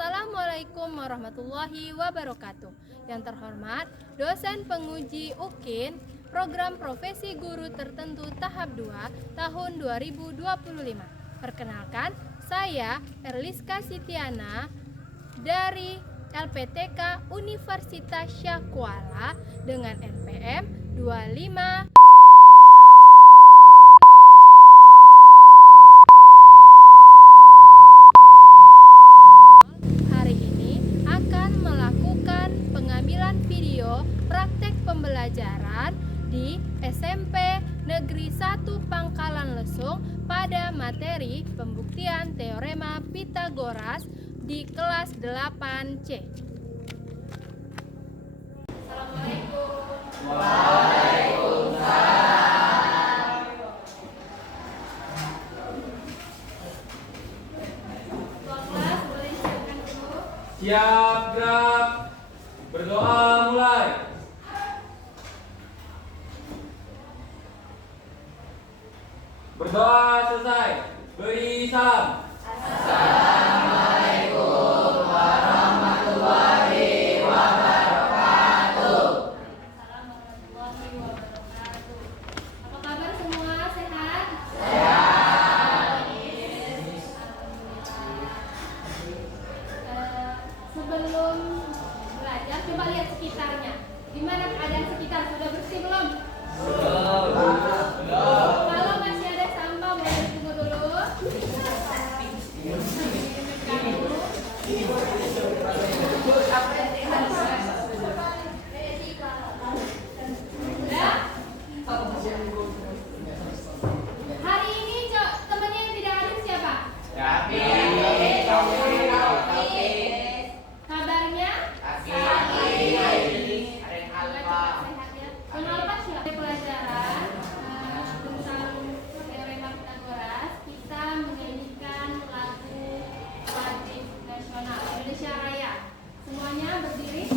Assalamualaikum warahmatullahi wabarakatuh. Yang terhormat, dosen penguji UKIN, Program Profesi Guru Tertentu Tahap 2 tahun 2025. Perkenalkan, saya Erliska Sitiana dari LPTK Universitas Syahkuala dengan NPM 25. Hari ini akan melakukan pengambilan video praktek pembelajaran di SMP Negeri 1 Pangkalan Lesung pada materi pembuktian teorema Pitagoras di kelas 8C. Assalamualaikum. Waalaikumsalam. Ketua kelas boleh silakan dulu. Siap gerak. Berdoa mulai. Berdoa selesai. Beri salam. Assalamualaikum warahmatullahi wabarakatuh. Assalamualaikum warahmatullahi wabarakatuh. Apa kabar semua? Sehat? Sehat. Sebelum belajar, coba lihat sekitarnya. Gimana keadaan sekitar? Sudah bersih belum? Belum. Kalau masih ada sampah, boleh ditunggu dulu. Udah? Hari ini temannya yang tidak hadir siapa? Kabarnya? Sehat ya. Mengapa sih pelajaran tentang teorema Pitagoras? Kita menyanyikan lagu wajib nasional Indonesia Raya. Semuanya berdiri.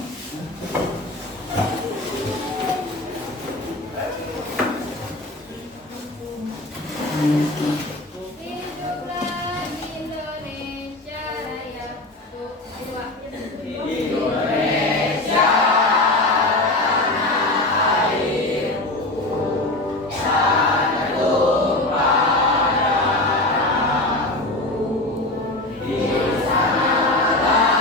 Hiduplah Indonesia Raya. Satu, dua. Indonesia tanah airku, tanah tumpah darahku. Di sanalah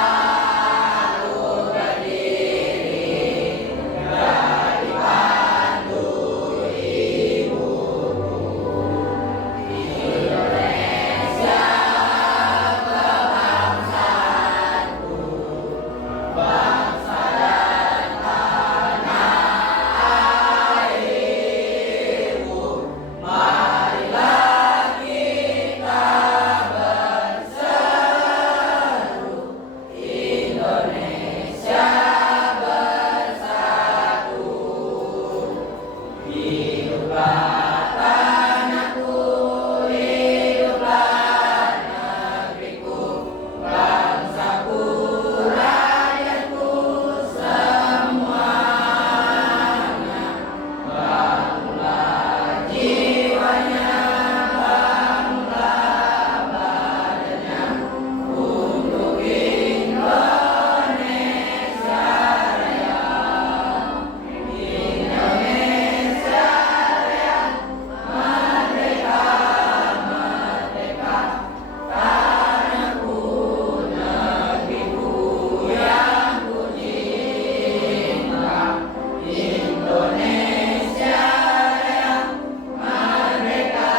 aku berdiri, dari pandu ibuku. Indonesia kebangsaanku, bangsa dan tanah airku. Marilah kita berseru, Indonesia bersatu. Hiduplah tanahku, hiduplah negeriku, bangsaku, rakyatku semuanya. Bangunlah jiwanya, bangunlah badannya untuk Indonesia Raya. Indonesia Raya, merdeka, merdeka, tanahku, negeriku yang ku cinta. Indonesia Raya, merdeka,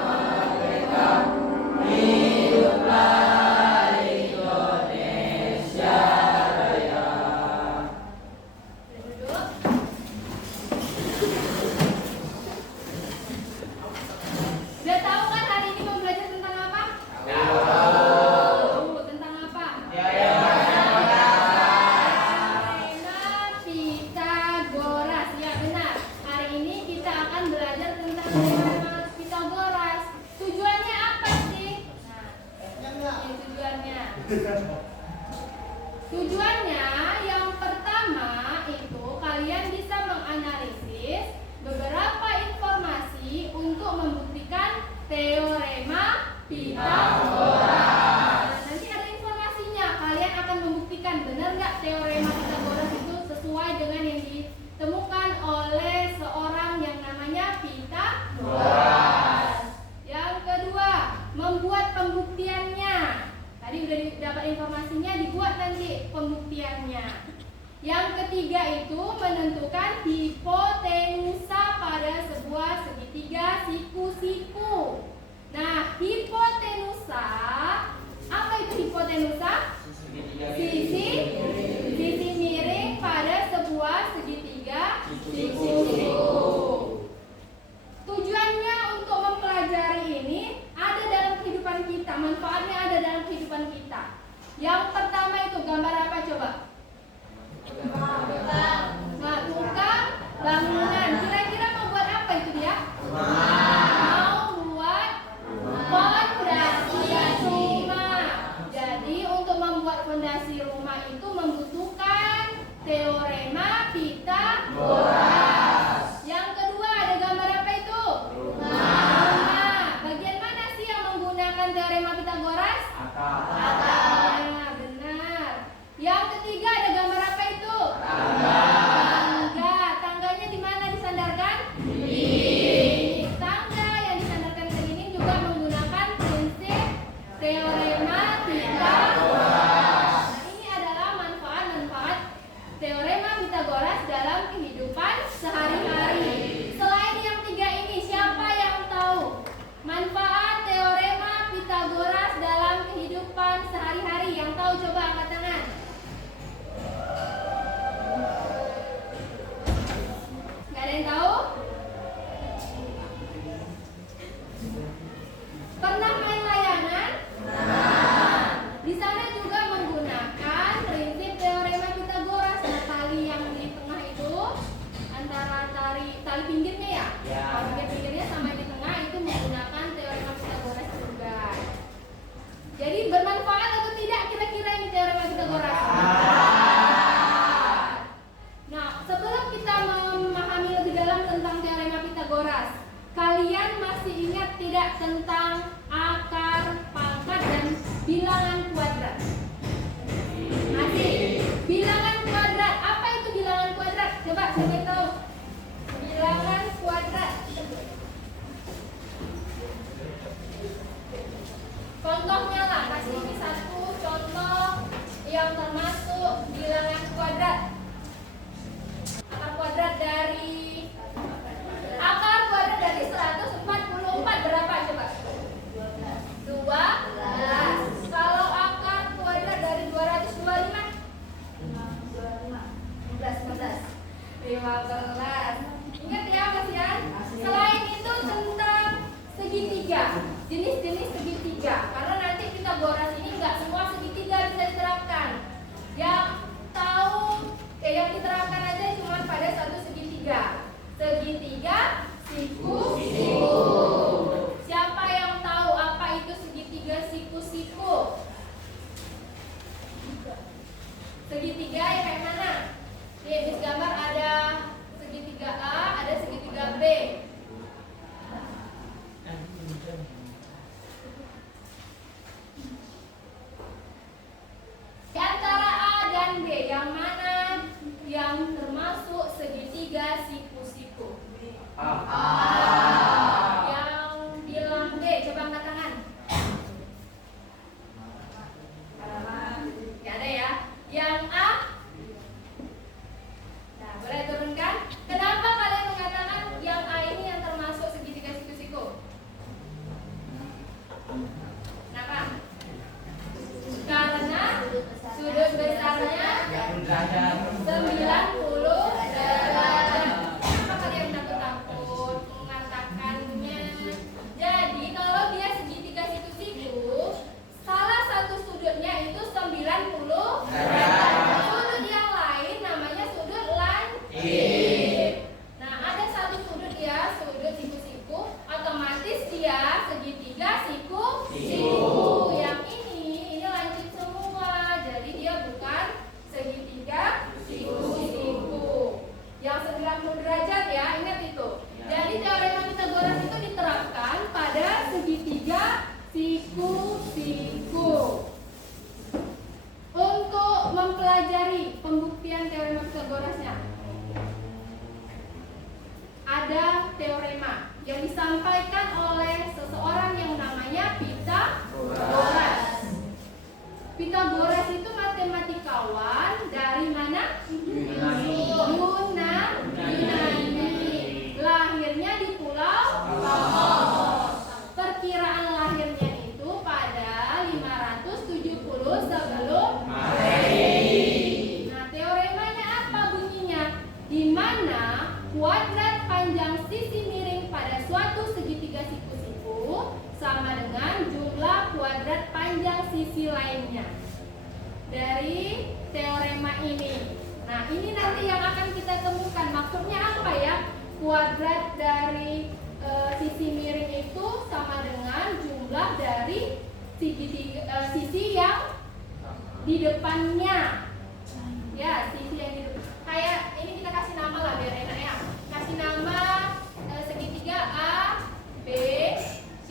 merdeka, hiduplah Indonesia Raya. Duduk. Udah tahu kan hari ini mau belajar tentang apa? Tahu. Tentang apa? Teorema Pitagoras. Ya benar. Hari ini kita akan belajar tentang teorema Pitagoras. Tujuannya apa sih? Nah, ini tujuannya. Tujuannya yang pertama itu kalian bisa menganalisis beberapa informasi untuk membuktikan teorema Pitagoras. Nah, nanti ada informasinya. Pernah main layangan? Di sana juga menggunakan prinsip teorema Pitagoras. Nah, tali yang di tengah itu antara tali pinggirnya ya. Kalau pinggir-pinggirnya sama di tengah itu menggunakan teorema Pitagoras juga. Jadi bermanfaat atau tidak kira-kira ini teorema Pitagoras? Nah, sebelum kita memahami lebih dalam tentang teorema Pitagoras, kalian masih ingat tidak tentang akar, pangkat, dan bilangan kuadrat? Masih. Bilangan kuadrat. Apa itu bilangan kuadrat? Coba siapa yang tahu? Bilangan kuadrat. Contohnya lah, kasih ini satu contoh yang termasuk bilangan kuadrat. Akar kuadrat dari 144 berapa coba? 12. Kalau akar kuadrat dari 225? 15. Ingat ya Mas Yan? Selain itu tentang segitiga, jenis-jenis segitiga. Karena nanti Pitagoras ini nggak semua segitiga bisa diterapkan. Yang tahu, yang diterapkan aja cuma pada satu segitiga. Segitiga siku-siku. Siapa yang tahu apa itu segitiga siku-siku? Segitiga yang kayak mana? Nih, di gambar ada segitiga A, ada segitiga B. Di antara A dan B, yang mana yang termasuk segitiga siku-siku? Yang bilang B, coba angkat tangan. Gak ada ya. Yang A? Nah, boleh turunkan. Kenapa kalian mengatakan yang A ini yang termasuk segitiga siku-siku? Kenapa? Karena sudut besarnya 90 derajat. Kenapa kalian takut-takut mengatakannya? Jadi kalau dia segitiga siku-siku, salah satu sudutnya itu 90 derajat. Sudut yang lain namanya sudut landip. Nah, ada satu sudut ya, sudut siku-siku, otomatis dia segitiga siku-siku. Yang ini landip semua, jadi dia bukan segitiga siku-siku. Yang 90 derajat ya, ingat itu. Jadi teorema Pitagoras itu diterapkan pada segitiga siku-siku. Untuk mempelajari pembuktian teorema Pitagorasnya, ada teorema yang disampaikan oleh seseorang yang namanya Pitagoras. Pitagoras itu matematikawan dari mana? Yunani. Lahirnya di Pulau Samos. Perkiraan lahirnya itu pada 570 sebelum Masehi. Nah, teoremanya apa bunyinya? Di mana kuadrat panjang sisi miring pada suatu segitiga siku-siku sama dengan jumlah kuadrat panjang sisi lainnya. Dari teorema ini. Nah, ini nanti yang akan kita temukan. Maksudnya apa ya? Kuadrat dari sisi miring itu sama dengan jumlah dari sisi yang di depannya. Ya, sisi yang di depan. Kayak ini kita kasih nama lah biar enak ya. Kasih nama segitiga A, B, C.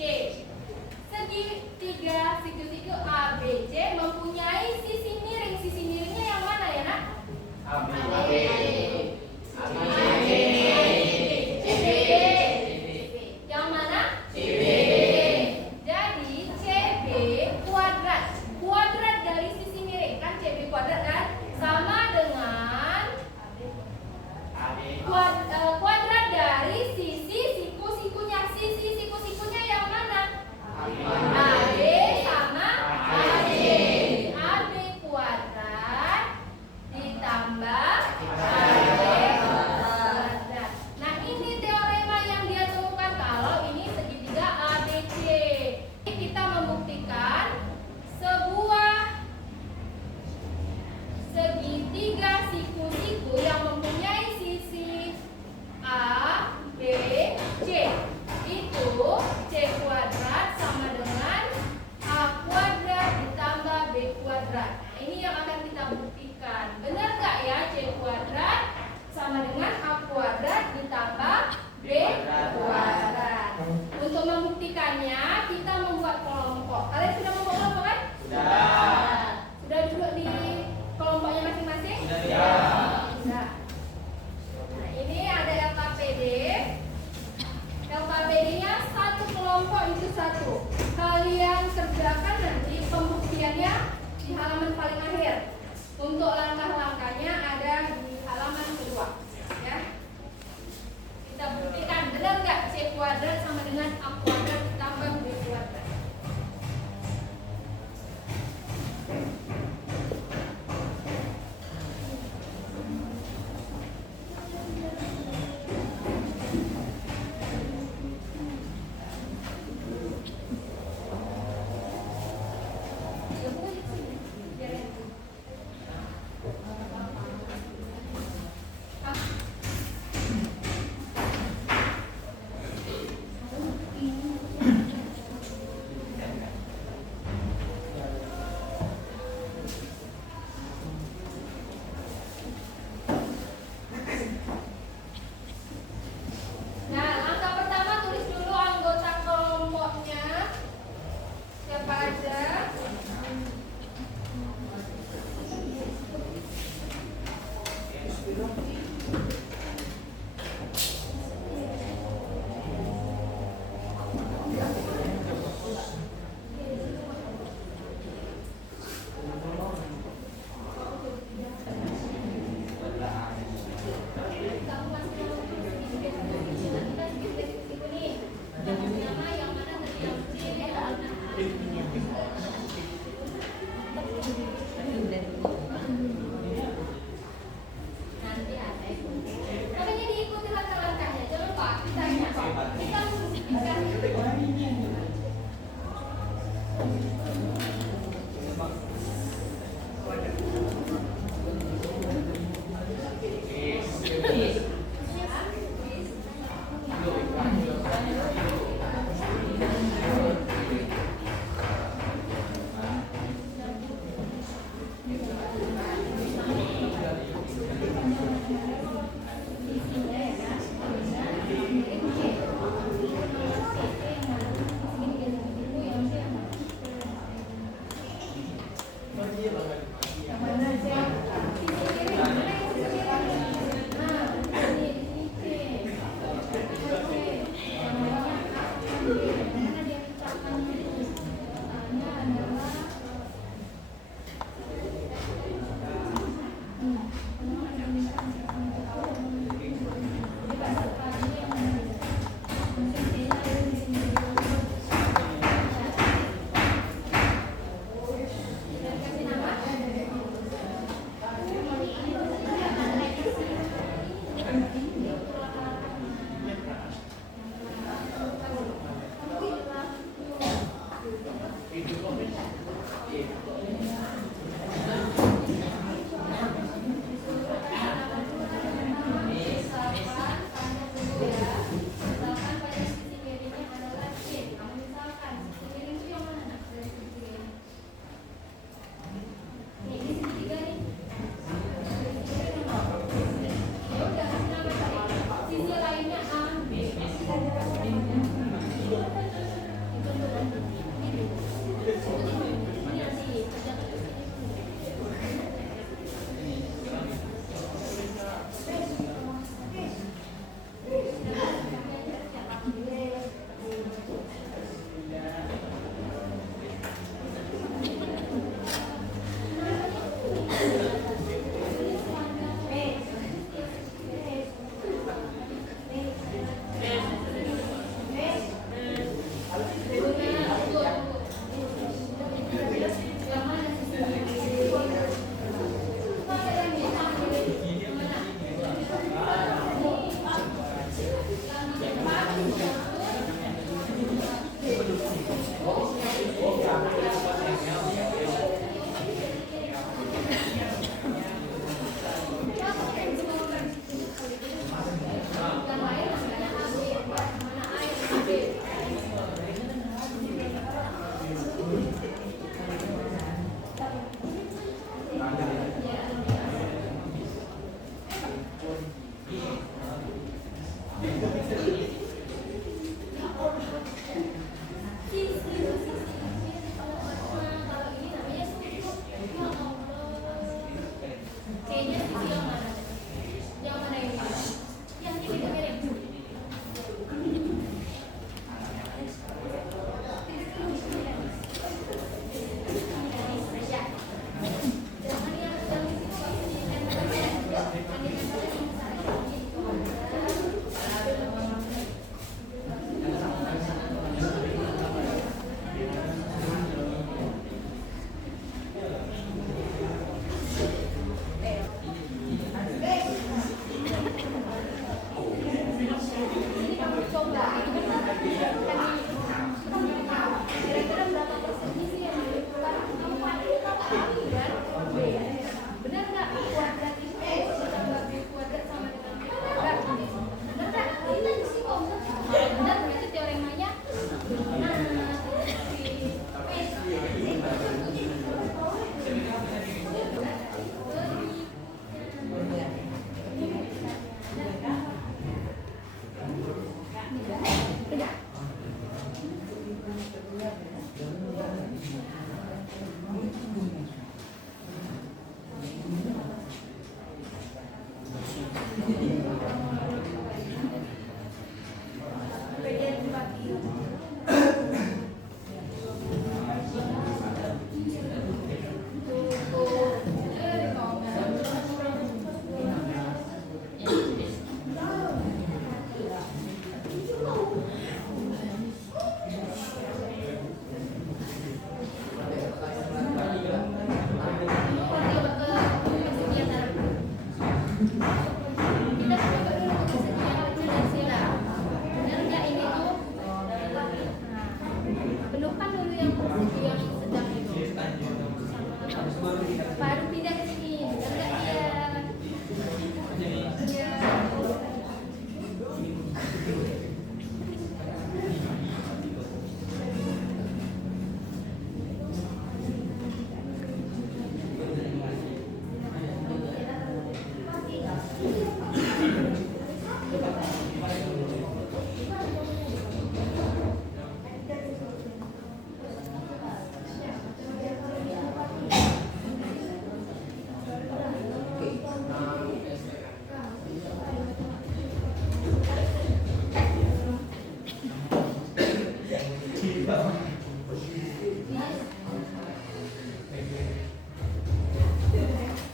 Segitiga siku-siku A, B, C mempunyai sisi miring. Sisi miringnya yang mana ya, Nak? AB. Yang mana? CB. Jadi CB kuadrat dari sisi miring kan, CB kuadrat kan sama dengan membuktikannya, kita membuat kelompok. Kalian sudah membuat kelompok kan? Sudah. Sudah duduk di kelompoknya masing-masing? Sudah. Sudah. Nah, ini ada LKPD. LKPD-nya satu kelompok itu satu. Kalian kerjakan nanti pembuktiannya di halaman paling akhir. Untuk langkah-langkahnya ada di halaman kedua. Ya. Kita buktikan benar nggak C kuadrat sama dengan A kuadrat tambah B kuadrat. Baru pindah ke sini. Benar nggak dia? Iya.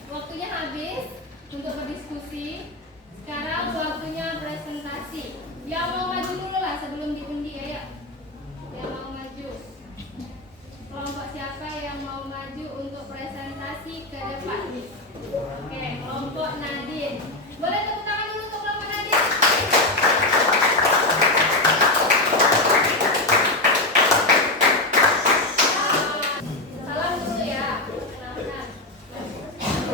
Waktunya habis untuk berdiskusi. Sekarang waktunya presentasi. Yang mau maju dulu lah sebelum diundi, ayo. Yang mau maju. Kelompok siapa yang mau maju untuk presentasi ke depan? Oke, kelompok Nadine. Boleh tepuk tangan dulu untuk kelompok Nadine. Salam dulu ya. Kenalkan.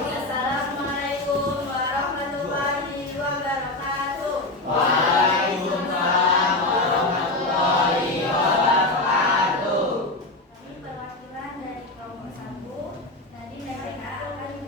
Assalamualaikum warahmatullahi wabarakatuh. Waalaikumsalam warahmatullahi wabarakatuh. Kami perwakilan dari kelompok 1 dari TPK akan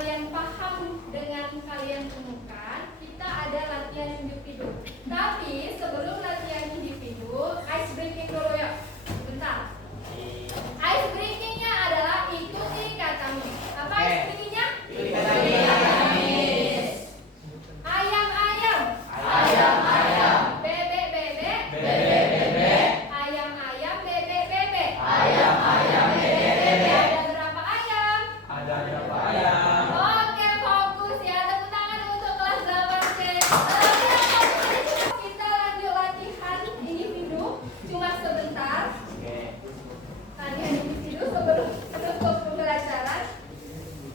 kalian paham dengan kalian temukan, kita ada latihan individu. Tapi sebelum latihan individu, ice breaking dulu ya. Bentar. Ice breakingnya adalah ikuti kata Miss. Apa ice breakingnya? Ikuti kata Miss. Ayam-ayam. Ayam-ayam. Bebek-bebek. Bebek-bebek. Ayam-ayam, bebek-bebek. Ayam-ayam. Bebek-bebek. Ada berapa ayam? Ada berapa ayam? Oke, fokus ya. Tepuk tangan untuk kelas 8C. Kita lanjut latihan individu. Cuma sebentar. Oke. Latihan individu sebelum menutup pembelajaran.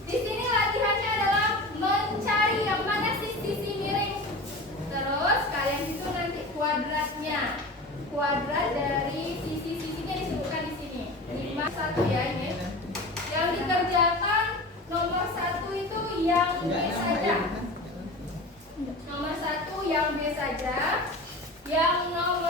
Di sini latihannya adalah mencari yang mana sih sisi miring. Terus kalian hitung nanti kuadratnya. Kuadrat dari sisi-sisinya disebutkan di sini. 51 ya ini. Yang dikerjakan nomor 1 itu yang B saja. Nomor 1 yang B saja. Yang nomor